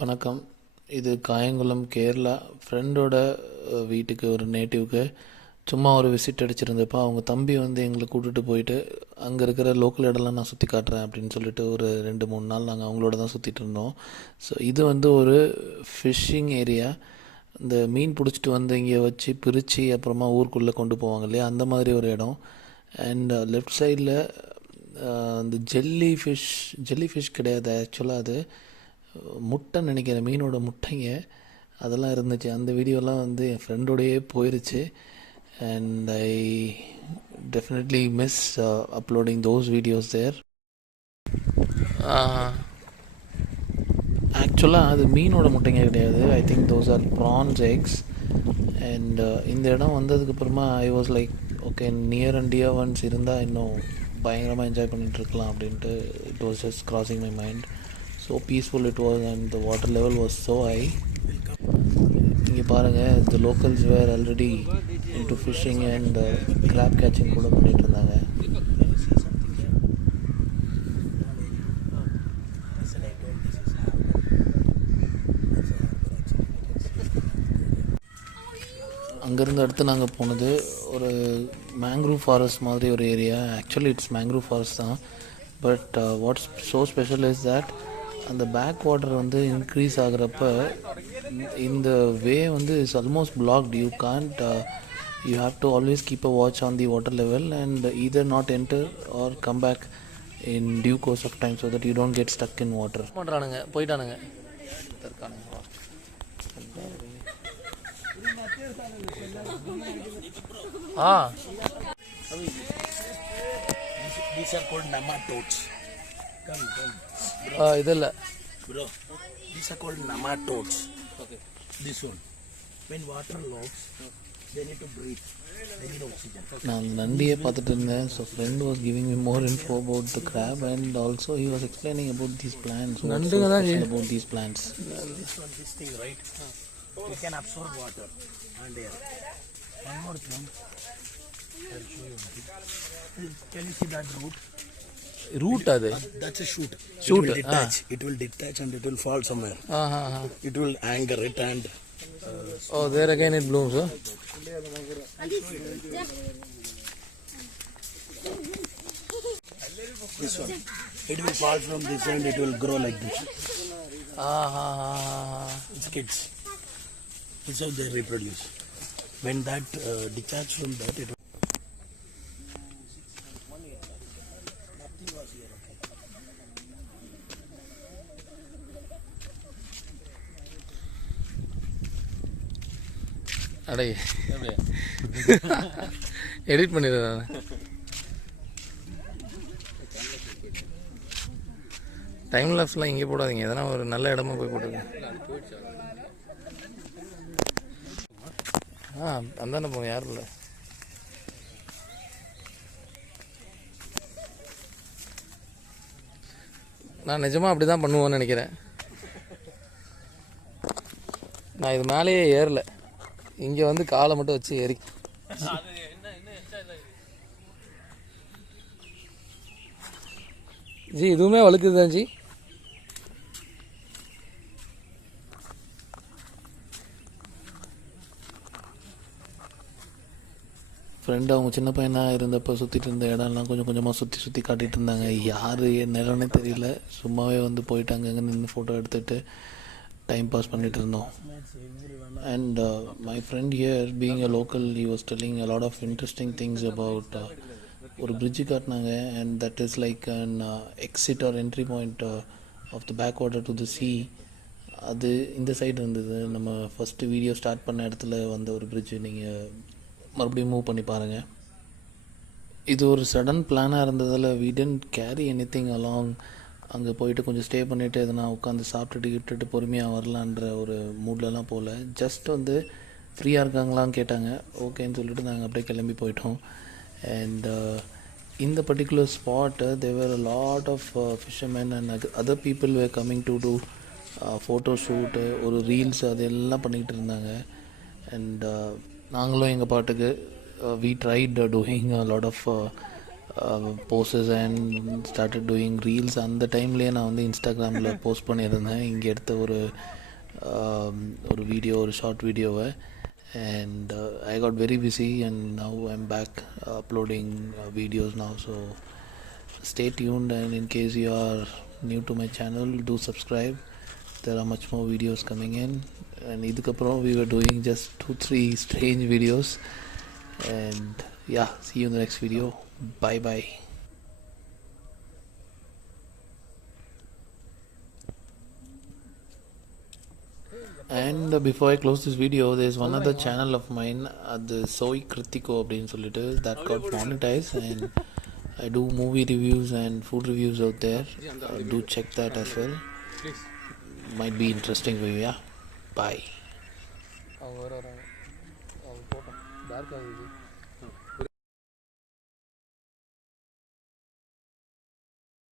வணக்கம். இது காயங்குளம் கேரளா. ஃப்ரெண்டோட வீட்டுக்கு ஒரு நேட்டிவ்க்கு சும்மா ஒரு விசிட் அடிச்சிருந்தப்போ அவங்க தம்பி வந்து எங்களை கூட்டிகிட்டு போயிட்டு அங்கே இருக்கிற லோக்கல் இடம்லாம் நான் சுற்றி காட்டுறேன் அப்படின்னு சொல்லிட்டு ஒரு 2-3 நாள் நாங்கள் அவங்களோட தான் சுற்றிட்டு இருந்தோம். ஸோ இது வந்து ஒரு ஃபிஷ்ஷிங் ஏரியா. இந்த மீன் பிடிச்சிட்டு வந்து இங்கே வச்சு பிரித்து அப்புறமா ஊருக்குள்ளே கொண்டு போவாங்க இல்லையா, அந்த மாதிரி ஒரு இடம். அண்ட் லெஃப்ட் சைடில் அந்த ஜெல்லி ஃபிஷ் கிடையாது, ஆக்சுவலாக அது முட்டைன்னு நினைக்கிறேன், மீனோட முட்டைங்க அதெல்லாம் இருந்துச்சு. அந்த வீடியோலாம் வந்து என் ஃப்ரெண்டோடையே போயிருச்சு. And I definitely miss uploading those videos there. ஆக்சுவலாக அது மீனோட முட்டைங்க கிடையாது. I think those are prawns eggs. அண்ட் இந்த இடம் வந்ததுக்கப்புறமா I was like okay, near and dear ones இருந்தால் இன்னும் பயங்கரமாக என்ஜாய் பண்ணிகிட்ருக்கலாம் அப்படின்ட்டு. It was just crossing my mind. So peaceful it was and the water level was so high. இங்கே பாருங்கள், the locals were already into fishing and crab catching கூட பண்ணிகிட்டு இருந்தாங்க. அங்கேருந்து அடுத்து நாங்கள் போனது ஒரு மேங்க்ரூவ் ஃபாரஸ்ட் மாதிரி ஒரு area. Actually it's mangrove forest தான். But what's so special is that அந்த பேக் வாட்டர் வந்து இன்க்ரீஸ் ஆகிறப்ப இந்த வே வந்து is almost blocked. You can't you have to always keep a watch on the water level and either not enter or come back in due course of time so that you don't get stuck in water. பண்ணுறானுங்க, போயிட்டானுங்க. These are called nematodes. Come. இதில் Bro, these are called nematodes. Okay. This one. When water logs, they need to breathe. They need oxygen. நான் அந்த நண்டியை பார்த்துட்டு இருந்தேன். So friend was giving me more info about the crab and also he was explaining about these plants. நண்டுங்க தான் about these plants. This thing, right? It can absorb water and air. One more thing. I'll show you. Can you see that root? Root அது That's a shoot. Shoot, It will detach. It will detach and it will fall somewhere. It will anger it and. Oh there again it blooms. This one. It will fall from this end. It will grow like this. It's kids. This is how they reproduce. When that detach from that, it. அடே எடிட் பண்ணிடுறேன். டைம் லாப்ஸ்லாம் இங்கே போடாதீங்க, எதனா ஒரு நல்ல இடமா போய் போட்டுருங்க. அந்தானே போங்க, யாரும் இல்லை. நான் நிஜமாக அப்படி தான் பண்ணுவேன்னு நினைக்கிறேன். நான் இது மேலேயே ஏறல, இங்கே வந்து காலை மட்டும் வச்சு ஏறி. ஜி இதுவுமே வழுக்குது தான் ஜி. ஃப்ரெண்டு அவங்க சின்ன பையனாக இருந்தப்போ சுற்றிட்டு இருந்த இடம்லாம் கொஞ்சம் கொஞ்சமாக சுற்றி காட்டிகிட்டு இருந்தாங்க. யார் என்னன்னே தெரியல, சும்மாவே வந்து போயிட்டாங்க. அங்கே நின்று ஃபோட்டோ எடுத்துகிட்டு டைம் பாஸ் பண்ணிகிட்டு இருந்தோம். And my friend here, being a local, he was telling a lot of interesting things about ஒரு bridge காட்டினாங்க. And that is like an exit or entry point of the backwater to the sea. அது இந்த சைடு இருந்தது. நம்ம first video start பண்ண இடத்துல வந்த ஒரு bridge. நீங்கள் மறுபடியும் மூவ் பண்ணி பாருங்கள். இது ஒரு சடன் பிளானாக இருந்ததால் we didn't carry anything along. அங்கே போயிட்டு கொஞ்சம் ஸ்டே பண்ணிவிட்டு எதனா உட்காந்து சாப்பிட்டுட்டு பொறுமையாக வரலான்ற ஒரு மூட்லலாம் போகல. ஜஸ்ட் வந்து ஃப்ரீயாக இருக்காங்களான்னு கேட்டாங்க, ஓகேன்னு சொல்லிட்டு நாங்கள் அப்படியே கிளம்பி போயிட்டோம். அண்ட் இந்த particular spot there a lot of fishermen and other people were coming to do photo shoot, ஒரு ரீல்ஸ் அது எல்லாம் பண்ணிக்கிட்டு இருந்தாங்க. அண்ட் நாங்களும் எங்கள் பாட்டுக்கு we tried doing a lot of poses and started doing reels. அந்த டைம்லேயே நான் வந்து இன்ஸ்டாகிராமில் போஸ்ட் பண்ணியிருந்தேன் இங்கே எடுத்த ஒரு வீடியோ, ஒரு ஷார்ட் வீடியோவை. And I got very busy and now I'm back uploading videos now. So stay tuned, and in case you are new to my channel, do subscribe. There are much more videos coming in, and idukaprom we were doing just 2-3 strange videos. And yeah, see you in the next video. Bye bye. And before I close this video, there's one other channel of mine, the Soy Kritiko அப்படின்னு சொல்லிட்டு, that got monetized, and I do movie reviews and food reviews out there. Do check that as well. Might be interesting for you. Yeah, bye. அவங்க வர வராங்க, அவங்க போட்டோம் டார்க் ஆகுது.